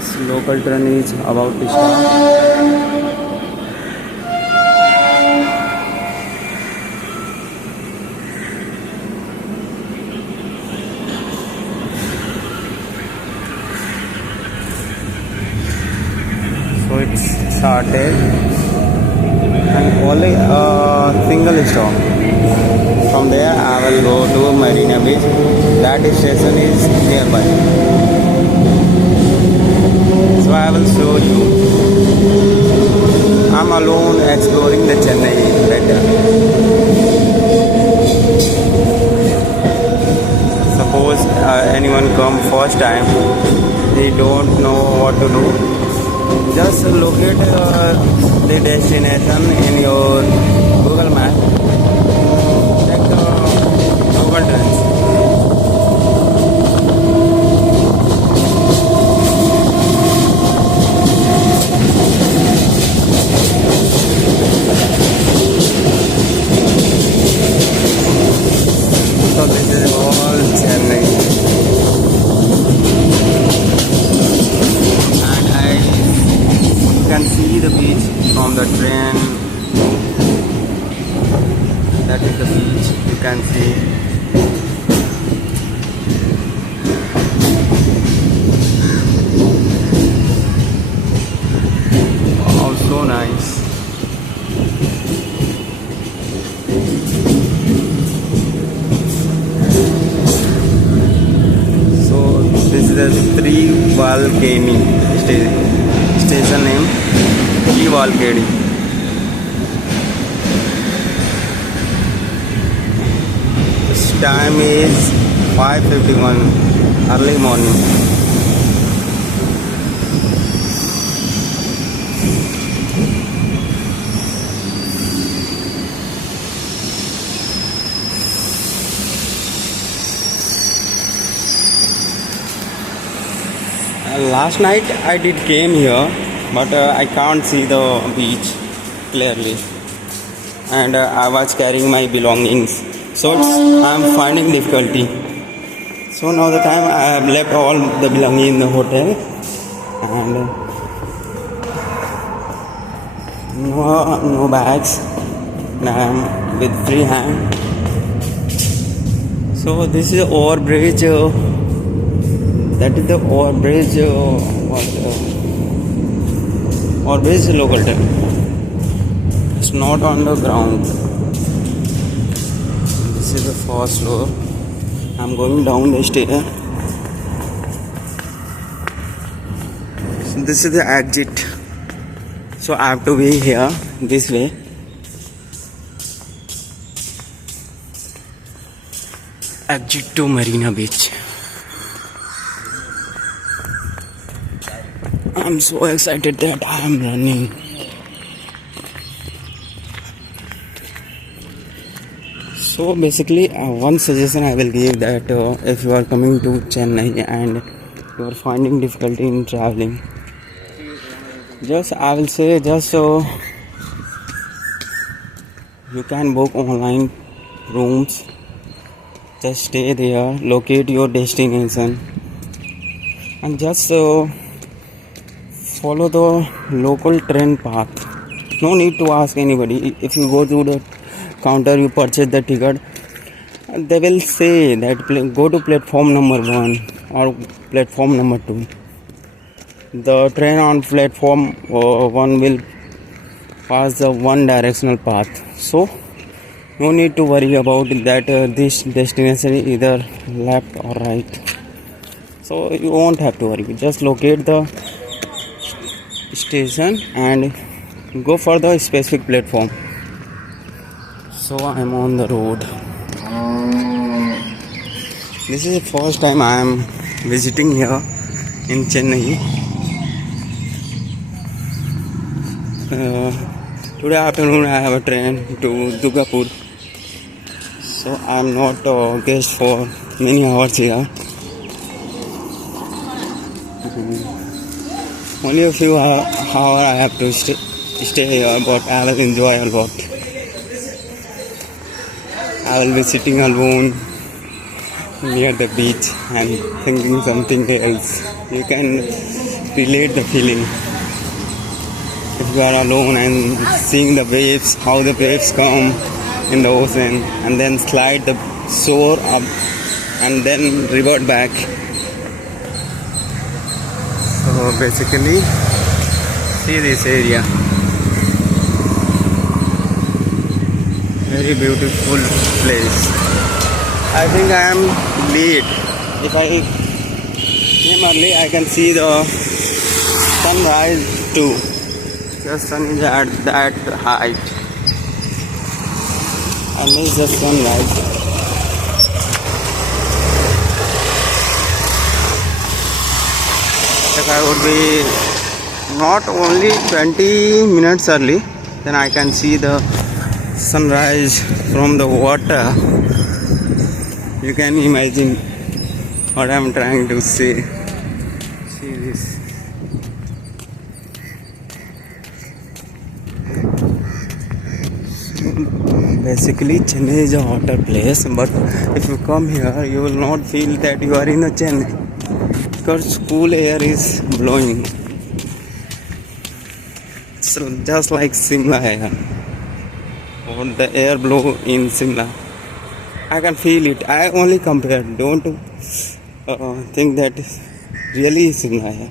guys, local train is about to start. So it's started and only a single stop. From there I will go to Marina Beach. That station is nearby. So I will show you. I'm alone exploring the Chennai better. Suppose anyone come first time, they don't know what to do. Just locate the destination in your Google Map. Check the local trains. So this is all Chennai, and I can see the beach from the train. That is the beach, you can see. Oh, so nice. This is the Trivalcani station name, Trivalcani. This time is 5:51 early morning. Last night I did came here, but I can't see the beach clearly, and I was carrying my belongings, so I'm finding difficulty. So now the time I have left all the belongings in the hotel, and no bags, and I'm with free hand. So this is overbridge. That is the overbridge, overbridge local train. It's not on the ground. This is the first floor. I'm going down the stair. So this is the exit. So I have to be here this way. Exit to Marina Beach. I'm so excited that I am running. So basically, one suggestion I will give that if you are coming to Chennai and you are finding difficulty in traveling, I will say you can book online rooms. Just stay there, locate your destination, and just follow the local train path. No need to ask anybody. If you go to the counter, you purchase the ticket, they will say that go to platform number 1 or platform number 2. The train on platform 1 will pass the one directional path. So no need to worry about that this destination is either left or right. So you won't have to worry. Just locate the station and go for the specific platform. So I'm on the road. This is the first time I am visiting here in Chennai. Today afternoon I have a train to Durgapur. So I'm not a guest for many hours here. Only a few hours I have to stay here, but I will enjoy a lot. I will be sitting alone near the beach and thinking something else. You can relate the feeling. If you are alone and seeing the waves, how the waves come in the ocean and then slide the shore up and then revert back. So basically, see this area. Very beautiful place. I think I am late. If I came early, I can see the sunrise too. The sun is at that height. I miss the sunrise. If I would be not only 20 minutes early, then I can see the sunrise from the water. You can imagine what I am trying to say. See this. Basically, Chennai is a hotter place, but if you come here, you will not feel that you are in a Chennai because cool air is blowing. So just like Simla air, or the air blow in Simla, I can feel it. I only compare. Don't think that really Simla air.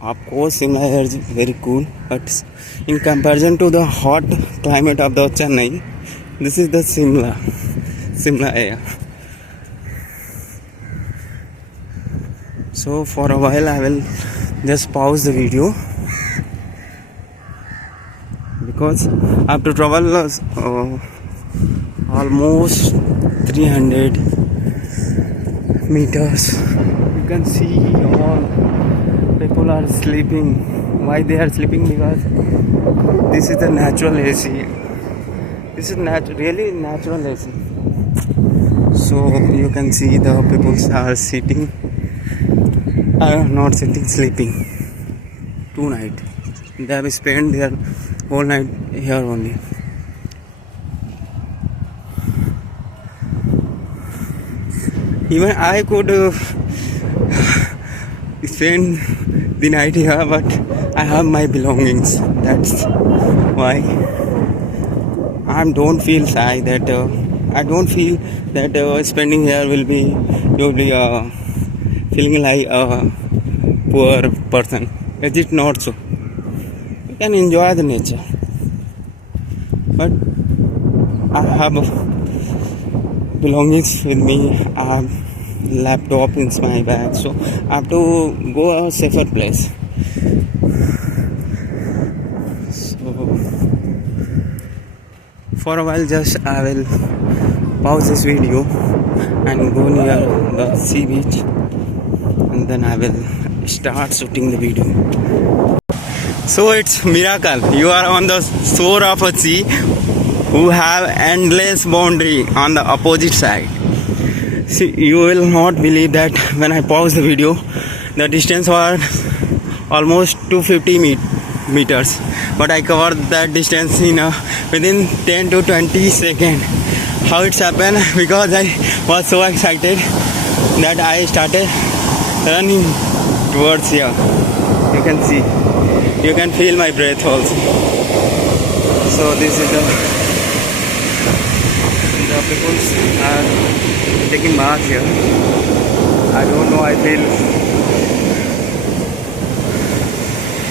Of course, Simla air is very cool, but in comparison to the hot climate of the Chennai, this is the Simla air. So for a while, I will just pause the video because I have to travel almost 300 meters. You can see all people are sleeping. Why they are sleeping? Because this is the natural AC. This is really natural AC. So you can see the people are sitting. Not sitting, sleeping. Tonight. They have spent their whole night here only. Even I could spend the night here, but I have my belongings. That's why I don't feel shy. That I don't feel that spending here will be feeling like a poor person. Is it not so? You can enjoy the nature, but I have belongings with me. I have laptop in my bag, so I have to go a safer place. So for a while, just I will pause this video and go near the sea beach, and then I will start shooting the video. So it's miracle. You are on the shore of a sea who have endless boundary on the opposite side. See, you will not believe that when I pause the video, the distance was almost 250 meters, but I covered that distance in within 10 to 20 seconds. How it's happened? Because I was so excited that I started running towards here. You can see, you can feel my breath also. So this is the people are taking bath here. I don't know, I feel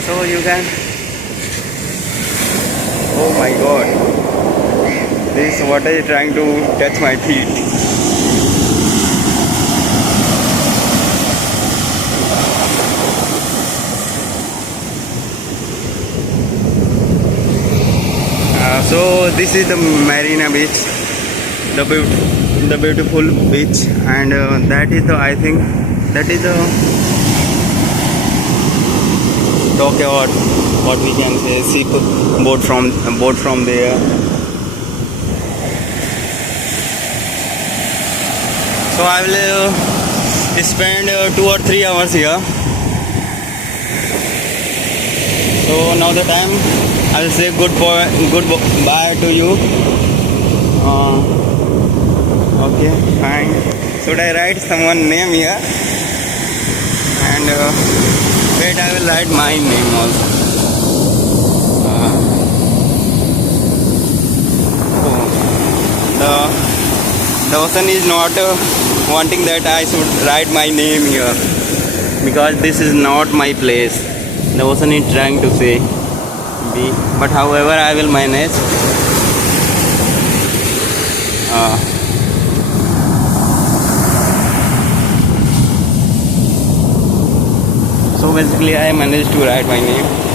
so you can. Oh my god, this water is trying to touch my feet. So this is the Marina Beach, the beautiful beach, and that is the, I think that is the dock, or what we can say, sea boat from there. So I will spend 2 or 3 hours here. So now the time I will say goodbye to you. Okay, fine. Should I write someone name here? And Wait, I will write my name also. The ocean is not wanting that I should write my name here, because this is not my place. The ocean is trying to say B, but however I will manage. So basically I managed to write my name.